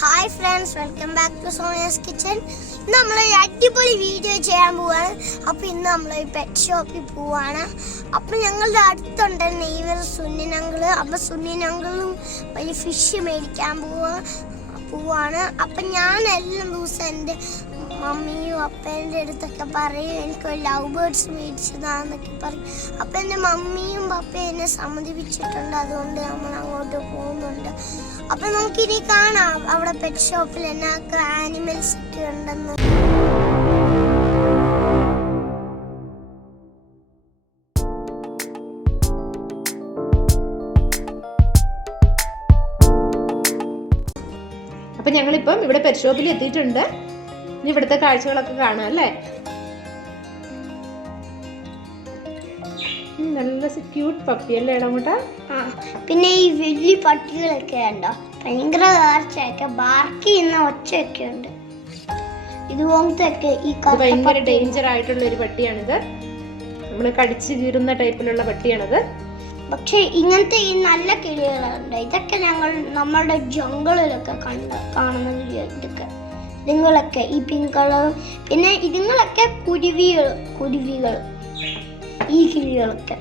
Hi friends welcome back to Sonia's kitchen ഇന്ന് നമ്മൾ അടിപൊളി വീഡിയോ ചെയ്യാൻ പോവാണ്. അപ്പോൾ ഇന്ന് നമ്മൾ പെറ്റ് ഷോപ്പിൽ പോവാണ്. അപ്പോൾ ഞങ്ങളുടെ അടുത്തുണ്ട് നെയ്വർ സുന്നിനങ്കിൾ അപ്പോൾ സുന്നിനങ്കിളും വലിയ ഫിഷ് മേടിക്കാൻ പോവാ പോവാണ്. അപ്പം ഞാൻ എല്ലാ ദിവസം എന്റെ മമ്മിയും അപ്പേന്റെ അടുത്തൊക്കെ പറയും എനിക്ക് ലവ് ബേർഡ്സ് മേടിച്ചതാന്നൊക്കെ പറയും. അപ്പം എന്റെ മമ്മിയും പപ്പയും എന്നെ സമ്മതിപ്പിച്ചിട്ടുണ്ട്. അതുകൊണ്ട് നമ്മൾ അങ്ങോട്ട് പോകുന്നുണ്ട്. അപ്പം നമുക്കിനി കാണാം. അവിടെ പെറ്റ് ഷോപ്പിൽ എന്നാ ആനിമൽസ് ഒക്കെ ഉണ്ടെന്ന്. അപ്പൊ ഞങ്ങളിപ്പം ഇവിടെ പെറ്റ് ഷോപ്പിൽ എത്തിയിട്ടുണ്ട്. ഇനി ഇവിടുത്തെ കാഴ്ചകളൊക്കെ കാണാം അല്ലേ? നല്ല ക്യൂട്ട് പപ്പി അല്ലേ ഇടമുട്ട പിന്നെ ഈ വലിയ പട്ടികളൊക്കെ ഉണ്ടോ ഭയങ്കര വളർച്ചയൊക്കെ ബാർക്ക് ചെയ്യുന്ന ഒച്ചയൊക്കെ ഉണ്ട്. ഇതുപോലത്തെ ഈ ഭയങ്കര ഡേഞ്ചർ ആയിട്ടുള്ള ഒരു പട്ടിയാണിത്. നമ്മൾ കടിച്ചു കീറുന്ന ടൈപ്പിലുള്ള പട്ടിയാണിത്. പക്ഷേ ഇങ്ങനത്തെ ഈ നല്ല കിളികളുണ്ട്. ഇതൊക്കെ ഞങ്ങൾ നമ്മളുടെ ജംഗിളിലൊക്കെ കണ്ട് കാണുന്ന ഇതൊക്കെ. ഇതുങ്ങളൊക്കെ ഈ പിങ്ക് കളറും പിന്നെ ഇതുങ്ങളൊക്കെ കുരുവികൾ കുരുവികൾ ഈ കിളികളൊക്കെ.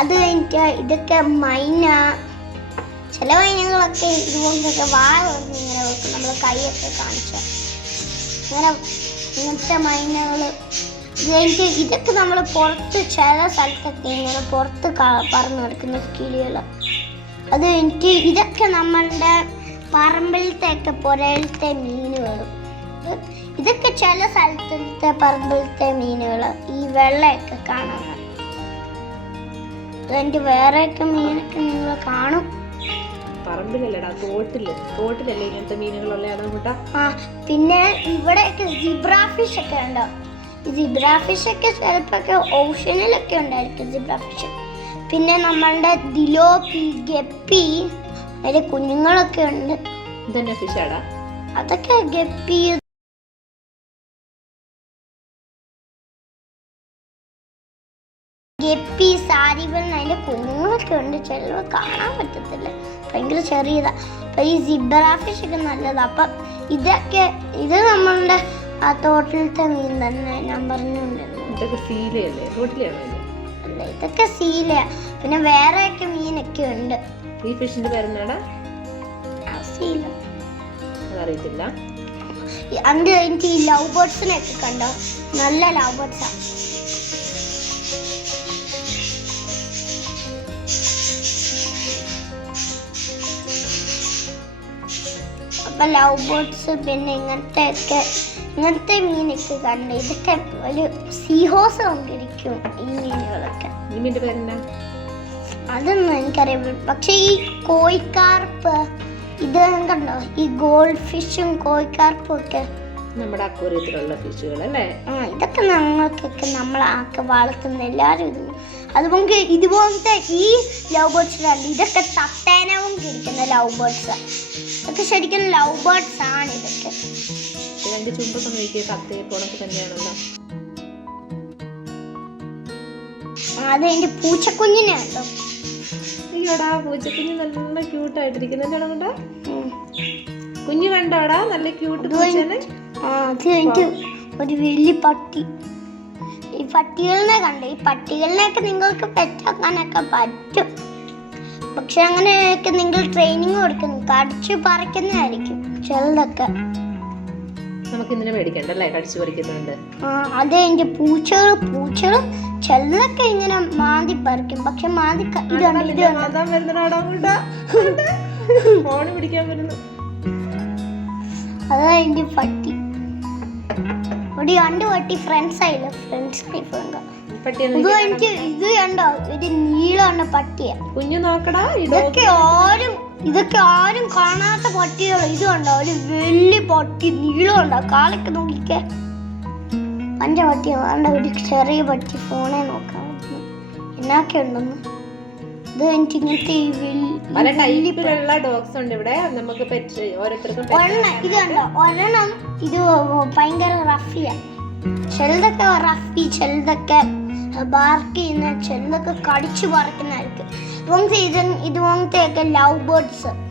അത് കഴിഞ്ഞിട്ട് ഇതൊക്കെ മൈന. ചില മൈനകളൊക്കെ ഇതുകൊണ്ടൊക്കെ വാഴ തുറന്ന് ഇങ്ങനെ വെക്കും. നമ്മൾ കൈയൊക്കെ കാണിച്ച. അങ്ങനെ ഇങ്ങനത്തെ മൈനകൾ ഇത് കഴിഞ്ഞിട്ട് ഇതൊക്കെ നമ്മൾ പുറത്ത് ചില സ്ഥലത്തൊക്കെ ഇങ്ങനെ പുറത്ത് പറഞ്ഞു നടക്കുന്ന കിളികൾ അത് കഴിഞ്ഞിട്ട് ഇതൊക്കെ നമ്മളുടെ പറമ്പിലത്തെയൊക്കെ പുരയിലത്തെ മീനുകളും. ഇതൊക്കെ ചില സ്ഥലത്തെ പറമ്പിലത്തെ മീനുകൾ ഈ വെള്ളമൊക്കെ കാണാൻ അതിന്റെ വേറെയൊക്കെ മീനൊക്കെ നിങ്ങൾ കാണും. പറമ്പിലല്ലടാ തോട്ടിൽ. തോട്ടിലല്ലേ ഇങ്ങനത്തെ മീനുകളുള്ള ഇടമുട്ട ആ പിന്നെ ഇവിടെയൊക്കെ സിബ്ര ഫിഷ് ഒക്കെ ഉണ്ടോ? സിബ്ര ഫിഷ് ഒക്കെ ചിലപ്പോഴൊക്കെ ഓഷനിലൊക്കെ ഉണ്ടായിരിക്കും സിബ്ര ഫിഷ് പിന്നെ നമ്മളുടെ ദിലോപ്പി ഗപ്പി അതിലെ കുഞ്ഞുങ്ങളൊക്കെ ഉണ്ട്. ഇതന്നെ ഫിഷാടാ അതൊക്കെ ഗപ്പി ഗപ്പി സാരിവൽ അതിന്റെ കുഞ്ഞുങ്ങളൊക്കെ ഉണ്ട്. ചിലവ് കാണാൻ പറ്റത്തില്ല. ഭയങ്കര ചെറിയതാ. അപ്പൊ ഈ സിബ്ര ഫിഷ് ഒക്കെ നല്ലതാ. അപ്പൊ ഇതൊക്കെ ഇത് നമ്മളുടെ ആ തോട്ടിലത്തെ മീൻ തന്നെ ഞാൻ പറഞ്ഞുകൊണ്ടിരുന്നു അല്ല ഇതൊക്കെ സീലയാ. പിന്നെ വേറെയൊക്കെ മീനൊക്കെ ഉണ്ട്. ഈ ഫിഷിന്റെ പേരെന്നാടാ സീല. അതറിയത്തില്ല. അണ്ട് എനിക്ക് ഈ ലവ് ബേർഡ്സിനെ ഒക്കെ കണ്ടോ? നല്ല ലവ് ബേർഡ്സാ അപ്പൊ ലവ് ബോട്ട്സ് പിന്നെ ഇങ്ങനത്തെ ഒക്കെ ഇങ്ങനത്തെ മീനൊക്കെ കണ്ട് ഇതൊക്കെ ഒരു സീഹോസ് കൊണ്ടിരിക്കും ഈ മീനുകളൊക്കെ. ഈ മീനിന്റെ പേരെന്നാ അതൊന്നും എനിക്കറിയാം പക്ഷെ ഈ കോഴിക്കാർപ്പ് ഇത് കണ്ടോ? ഈ ഗോൾഡ് ഫിഷും കോഴിക്കാർപ്പും ഒക്കെ. നമ്മുടെ അക്വറിയത്തിലുള്ള ഫിഷുകൾ അല്ലേ? ആ ഇതൊക്കെ ഞങ്ങൾക്കൊക്കെ നമ്മളാക്കെ വളർത്തുന്ന എല്ലാവരും ഇത് അതുപോലെ ഇതുപോലത്തെ ഈ ലവ് ബേർഡ്സ് ഇതൊക്കെ തത്തേനവും ഇരിക്കുന്ന ലവ് ബേർഡ്സ് ഇതൊക്കെ ശരിക്കും ലവ് ബേർഡ്സ് ആണ് ഇതൊക്കെ. രണ്ട് ചുണ്ടൊക്കെ നോക്കിയ കത്തയെ പോണൊക്കെ തന്നെയാണല്ലോ. അത് എന്റെ പൂച്ചക്കുഞ്ഞിനെ കേട്ടോ. അയ്യോടാ പൂച്ചക്കുഞ്ഞ് നല്ല ക്യൂട്ട് ആയിട്ടിരിക്കുന്നു ഇടമുട്ട ഉം. കുഞ്ഞു കണ്ടോടാ നല്ല ക്യൂട്ട് പൂച്ചനെ. ആ അത് കഴിഞ്ഞിട്ട് ഒരു വലിയ പട്ടി. ഈ പട്ടികളിനെ കണ്ടേ? ഈ പട്ടികളിനെയൊക്കെ നിങ്ങൾക്ക് പെറ്റാക്കാനൊക്കെ പറ്റും. പക്ഷെ അങ്ങനെയൊക്കെ നിങ്ങൾ ട്രെയിനിങ് കൊടുക്കുന്നു. കടിച്ചു പറിക്കുന്നതായിരിക്കും ചിലതൊക്കെ. നമുക്ക് ഇന്നലെ മേടിക്കണ്ടല്ലേ കടിച്ചു പറിക്കുന്നുണ്ട്. അത് എന്റെ പൂച്ചകൾ പൂച്ചകൾ ചിലതൊക്കെ ഇങ്ങനെ മാന്തി പറിക്കും. പക്ഷെ മാന്തി അതാ എന്റെ പട്ടി. ഒരു രണ്ട് പട്ടി ഫ്രണ്ട്സ് ആയില്ല? ഫ്രണ്ട്സ് ആയി ഫ്രണ്ട് എനിക്ക് ഇത് കണ്ടോ? നീളമുള്ള പട്ടിയാ. കുഞ്ഞു നോക്കടാ ഇതൊക്കെ ആരും ഇതൊക്കെ ആരും കാണാത്ത പട്ടികൾ ഇത് കണ്ടോ? ഒരു വലിയ പട്ടി നീളമുണ്ടോ. കാലൊക്കെ നോക്കിക്കേ. പഞ്ച പട്ടി വേണ്ട ഒരു ചെറിയ പട്ടി ഫോണെ നോക്കാൻ എന്നൊക്കെ ഉണ്ടെന്ന്? ഇത് എനിക്ക് ഇങ്ങനത്തെ ഈ പല ടൈപ്പിലുള്ള ഡോഗ്സ് ഉണ്ട് ഇവിടെ. നമുക്ക് പെറ്റ് ഓരോരുത്തർക്കും ഒരെണ്ണം ഇത് കണ്ടോ? ഒരെണ്ണം ഇത് ഭയങ്കര റഫിയ ചിലതൊക്കെ റഫി ചിലതൊക്കെ ബാർക്ക് ചെയ്യുന്ന ചിലതൊക്കെ കടിച്ചു പറിക്കുന്നതായിരിക്കും സീസൺ ഇത് ഇതുപോലത്തെയൊക്കെ ലവ് ബേർഡ്സ്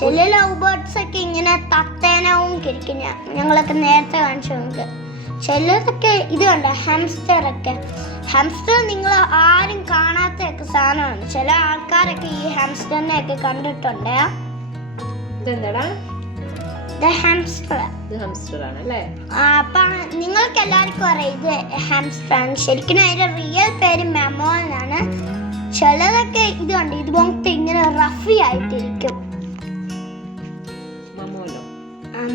ചില ലവ് ബേർഡ്സ് ഒക്കെ ഇങ്ങനെ തത്തേനവും കിരിക്കും ഞങ്ങളൊക്കെ നേരത്തെ കാണിച്ചു നമുക്ക് ചിലതൊക്കെ ഇത് കണ്ട? ഹാംസ്റ്റർ ഒക്കെ. ഹാംസ്റ്റർ നിങ്ങൾ ആരും കാണാത്ത ഒക്കെ സാധനമാണ്. ചില ആൾക്കാരൊക്കെ ഈ ഹാംസ്റ്ററിനെ ഒക്കെ കണ്ടിട്ടുണ്ട്? ഇതെന്താടാ? നിങ്ങൾക്ക് എല്ലാവർക്കും അറിയാം ഇത് ഹാംസ്റ്റർ ആണ്. ശരിക്കും അതിന്റെ റിയൽ പേര് മെമോ എന്നാണ് ചിലതൊക്കെ ഇത് കണ്ട് ഇതുപോലത്തെ ഇങ്ങനെ റഫി ആയിട്ടിരിക്കും.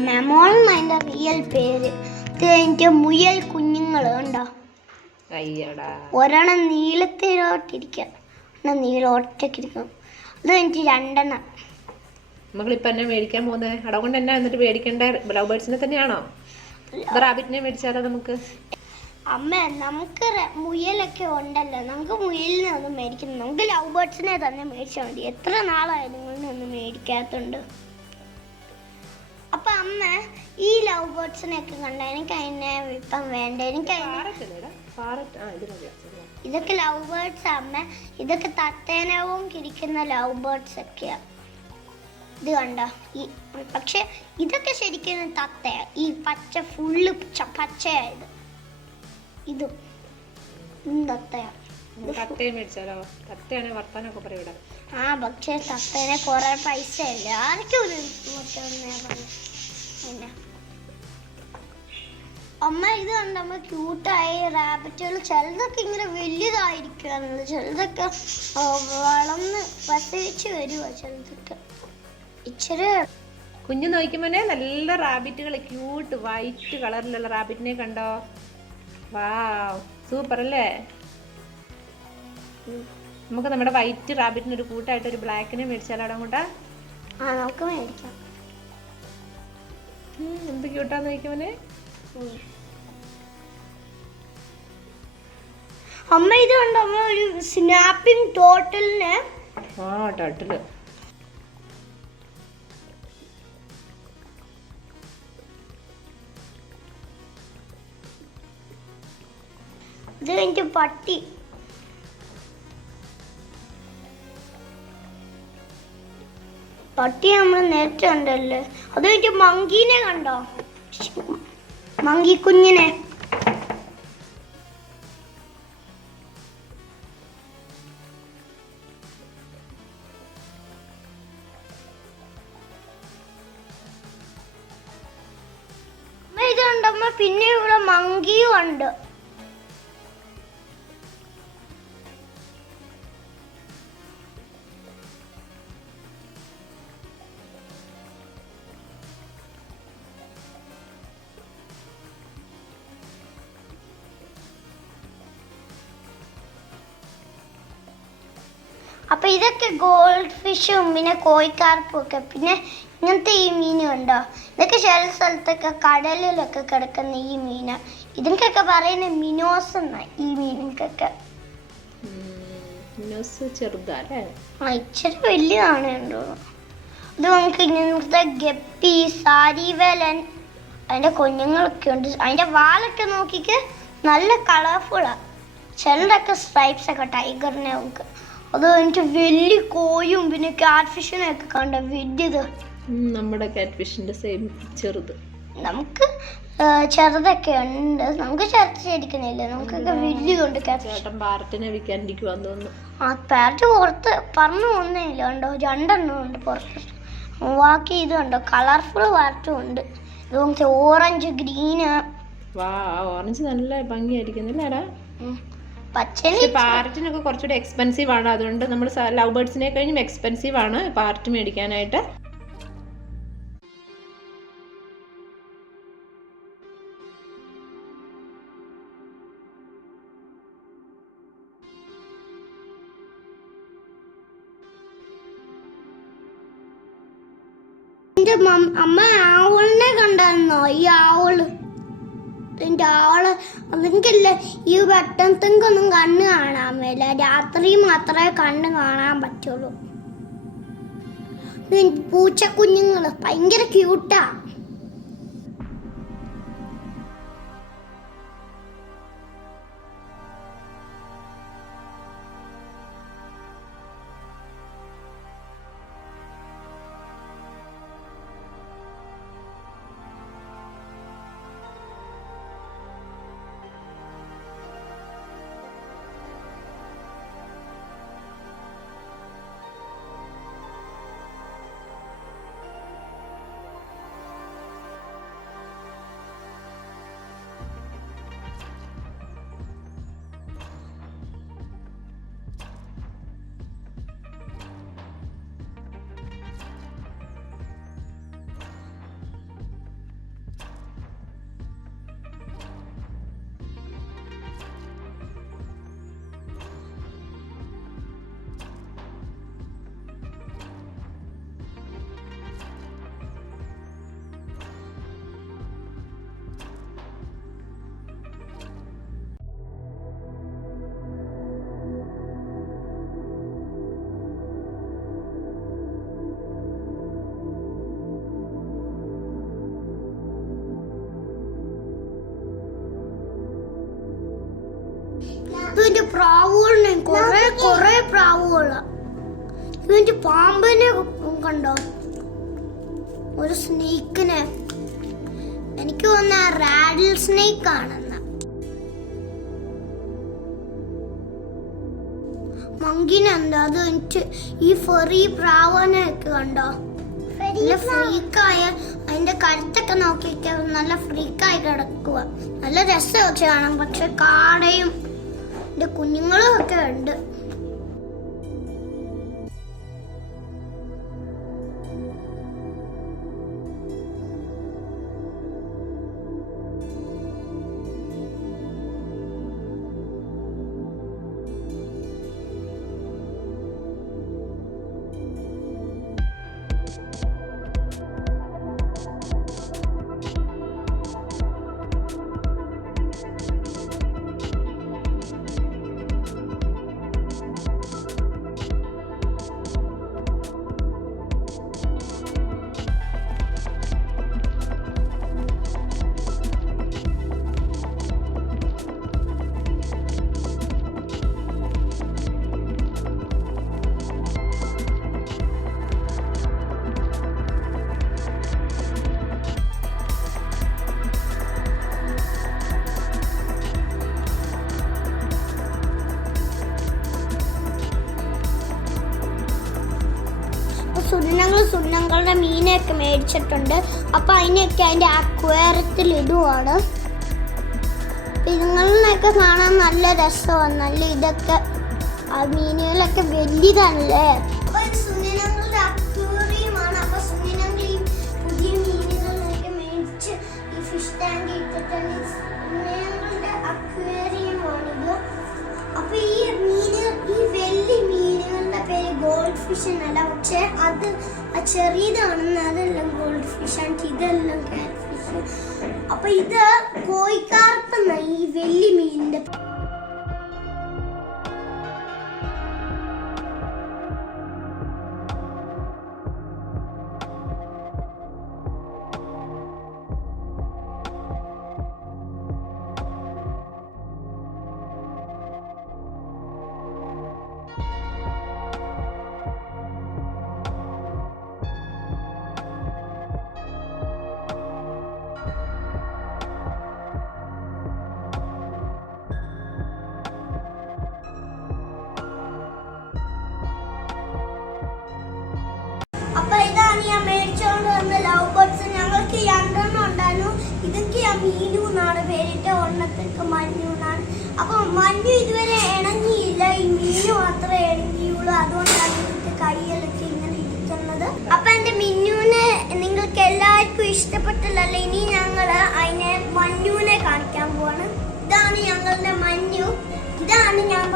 മെമോൾ എന്നതിന്റെ റിയൽ പേര്. ഇത് എനിക്ക് മുയൽ കുഞ്ഞുങ്ങൾ അയ്യടാ. ഒരെണ്ണം നീളത്തിലോട്ടിരിക്കുക നീളോട്ടൊക്കെ ഇരിക്കും. അത് എനിക്ക് രണ്ടെണ്ണം. മകളിപ്പോ എന്നെ മേടിക്കാൻ പോകുന്നത് അവിടെ കൊണ്ട് എന്നാ എന്നിട്ട് മേടിക്കേണ്ട? ലവ് ബേർഡ്സിനെ തന്നെയാണോ? റാബിറ്റിനെ മേടിച്ചാലോ നമുക്ക്? അമ്മ നമുക്ക് മുയലൊക്കെ ഉണ്ടല്ലോ. നമുക്ക് മുയലിനെ ഒന്നും മേടിക്കണം. നമുക്ക് ലവ് ബേർഡ്സിനെ തന്നെ മേടിച്ചാൽ മതി. എത്ര നാളായി നിങ്ങളിൽ ഒന്നും മേടിക്കാത്തുണ്ട്. അപ്പൊ അമ്മ ഈ ലവ് ബേർഡ്സിനെ ഒക്കെ കണ്ട? എനിക്ക് അതിനെ ഇപ്പം വേണ്ട. എനിക്ക് അതിനെ. ഇതൊക്കെ ലവ് ബേർഡ്സ് അമ്മ. ഇതൊക്കെ തത്തേനവും കിരിക്കുന്ന ലവ് ബേർഡ്സ് ഒക്കെയാ ഇത് കണ്ട? ഈ പക്ഷെ ഇതൊക്കെ ശരിക്കും തത്തയാ ഈ പച്ച ഫുള്ള് പച്ചയായത് ഇതും. തത്തയാ. ആ പക്ഷേ തത്തേനെ കുറെ പൈസ ആർക്കും പിന്നെ അമ്മ ഇത് കണ്ടമ്മ ക്യൂട്ടായി റാബറ്റുകൾ ചിലതൊക്കെ ഇങ്ങനെ വലുതായിരിക്കുകയാണല്ലോ ചിലതൊക്കെ വളർന്ന് പ്രസവിച്ച് വരുവാ ചിലതൊക്കെ. കുഞ്ഞു നോക്കുമ്പോനെ നല്ല റാബിറ്റുകൾ ക്യൂട്ട് വൈറ്റ് കളറിലുള്ള റാബിറ്റിനെ കണ്ടോ? വാ സൂപ്പർ അല്ലേ നമുക്ക് നമ്മുടെ വൈറ്റ് റാബിറ്റിന് ഒരു കൂട്ടായിട്ട് ഒരു ബ്ലാക്കിനെ മേടിച്ചാലോ അവിടെ കൂട്ടാ ആ നമുക്ക് മേടിക്കാം. എന്ത് ക്യൂട്ടാന്ന് നോക്കുമ്പോനെ ഉം. അമ്മ ഇത് കണ്ടോ അമ്മ ഒരു സ്നാപ്പിംഗ് ടോട്ടലിന് ആ ടട്ടിൽ. ഇത് പട്ടി. പട്ടി നമ്മൾ നേരത്തെ ഉണ്ടല്ലേ അത് കഴിഞ്ഞിട്ട് മങ്കീനെ കണ്ടോ? മങ്കി കുഞ്ഞിനെ പിന്നെ ഇവിടെ മങ്കിയും ഉണ്ട്. അപ്പൊ ഇതൊക്കെ ഗോൾഡ് ഫിഷും പിന്നെ കോഴിക്കാർപ്പും ഒക്കെ. പിന്നെ ഇങ്ങനത്തെ ഈ മീനും ഉണ്ടോ ഇതൊക്കെ ചില സ്ഥലത്തൊക്കെ കടലിലൊക്കെ കിടക്കുന്ന ഈ മീന്. ഇതിനൊക്കെ പറയുന്ന മിനോസ് എന്നാ ഈ മീനിക്കൊക്കെ മിനോസ് ചെറുതാല്ലേ? ആ ഇച്ചിരി വലിയതാണ് ഇത് നമുക്ക് ഇങ്ങനത്തെ ഗപ്പി സാരിവേലൻ അതിന്റെ കുഞ്ഞുങ്ങളൊക്കെ ഉണ്ട്. അതിന്റെ വാലൊക്കെ നോക്കിക്ക് നല്ല കളർഫുള്ളാ ചിലരൊക്കെ സ്ട്രൈപ്സ് ഒക്കെ ടൈഗറിനെ നമുക്ക് അത് എനിക്ക് വലിയ കോയും പിന്നെ കാറ്റ് ഫിഷിനെ ഒക്കെ കണ്ട വലിയത്. നമ്മുടെ കാറ്റ് ഫിഷിന്റെ സെയിം ചെറുത്. നമുക്ക് ചെറുതൊക്കെ ഉണ്ട്. നമുക്ക് ചെറുത് ശരിക്കുന്നില്ല. നമുക്കൊക്കെ വലിയതുണ്ട് പാർട്ടിനെ ഫിഷ് ചേട്ടൻ വന്നു തോന്നുന്നു. ആ പാരറ്റ് പുറത്ത് പറഞ്ഞു ഒന്നേ ഇല്ല ഉണ്ടോ രണ്ടെണ്ണം ഉണ്ട് പുറത്ത്. ബാക്കി ഉണ്ടോ കളർഫുൾ പാരറ്റും ഉണ്ട്. ഇത് ഓറഞ്ച് ഗ്രീന് വാ ഓറഞ്ച് നല്ല ഭംഗിയായിരിക്കുന്നില്ലേടാ പക്ഷെ പാരറ്റിനൊക്കെ കുറച്ചുകൂടി എക്സ്പെൻസീവ് ആണ്. അതുകൊണ്ട് നമ്മൾ ലവ് ബേർഡ്സിനെ കഴിഞ്ഞും എക്സ്പെൻസീവ് ആണ് പാരറ്റ് മേടിക്കാനായിട്ട്. എന്റെ അമ്മ ആവളിനെ കണ്ടായിരുന്നോ? ഈ ആവൾ എന്റെ ആൾ അതെനിക്കല്ല ഈ വെട്ടത്തൊന്നും കണ്ണ് കാണാൻ മേല. രാത്രി മാത്രമേ കണ്ണ് കാണാൻ പറ്റുള്ളൂ. പൂച്ച കുഞ്ഞുങ്ങൾ ഭയങ്കര ക്യൂട്ടാ കൊറേ പ്രാവുകൾ ഇവന്റെ പാമ്പിനെ കണ്ടോ? ഒരു സ്നേക്കിനെ എനിക്ക് വന്ന റാഡിൽ സ്നേക്ക് ആണെന്ന് മങ്കിനെന്താ അത് എനിക്ക് ഈ ഫെറി പ്രാവനെ കണ്ടോ? നല്ല ഫ്രീക്കായ അതിന്റെ കരുത്തൊക്കെ നോക്കിയിട്ട് നല്ല ഫ്രീക്കായി കിടക്കുക നല്ല രസമൊക്കെ കാണാം. പക്ഷെ കാടയും എന്റെ കുഞ്ഞുങ്ങളും ഒക്കെ ഉണ്ട്. സുന്നങ്ങൾ സുന്നങ്ങളുടെ മീനെയൊക്കെ മേടിച്ചിട്ടുണ്ട്. അപ്പോൾ അതിനെയൊക്കെ അതിന്റെ അക്വേറത്തിൽ ഇടുവാണ്. ഇതുങ്ങളിലൊക്കെ കാണാൻ നല്ല രസമാണ്. നല്ല ഇതൊക്കെ ആ മീനുകളൊക്കെ വലുതാണല്ലേ ഗോൾഡ് ഫിഷ് എന്നല്ല പക്ഷെ അത് ചെറിയതാണെന്ന് അതെല്ലാം ഗോൾഡ് ഫിഷ് ആണ്. ഇതെല്ലാം ക്യാറ്റ് ഫിഷ് അപ്പൊ ഇത് കോഴിക്കാർപ്പെന്ന ഈ വെള്ളി മീനിന്റെ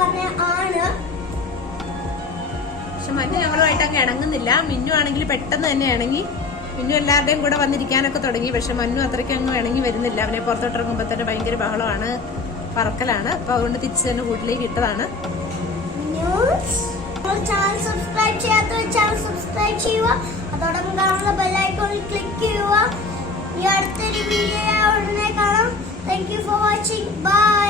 പറഞ്ഞ ആണ് പക്ഷെ മഞ്ഞ ഞങ്ങളുമായിട്ട് അങ്ങ് ഇണങ്ങുന്നില്ല. മിന്നു ആണെങ്കിൽ പെട്ടെന്ന് തന്നെ ഇണങ്ങി. മിന്നു എല്ലാവരുടെയും കൂടെ വന്നിരിക്കാനൊക്കെ തുടങ്ങി. പക്ഷെ മഞ്ഞു അത്രയ്ക്ക് അങ്ങ് ഇണങ്ങി വരുന്നില്ല. അവനെ പുറത്തോട്ട് ഇറങ്ങുമ്പോൾ തന്നെ ഭയങ്കര ബഹളമാണ് പറക്കലാണ്. അപ്പൊ അതുകൊണ്ട് തിരിച്ച് തന്നെ വീട്ടിലേക്ക് ഇട്ടതാണ്. ചാനൽ സബ്സ്ക്രൈബ് ചെയ്യാത്തവർ ചാനൽ സബ്സ്ക്രൈബ് ചെയ്യുക. അതോടൊപ്പം കാണുന്ന ബെല്ലൈക്കോണിൽ ക്ലിക്ക് ചെയ്യുക. ഈ അടുത്തൊരു വീഡിയോ ഉടനെ കാണാം. Thank you for watching bye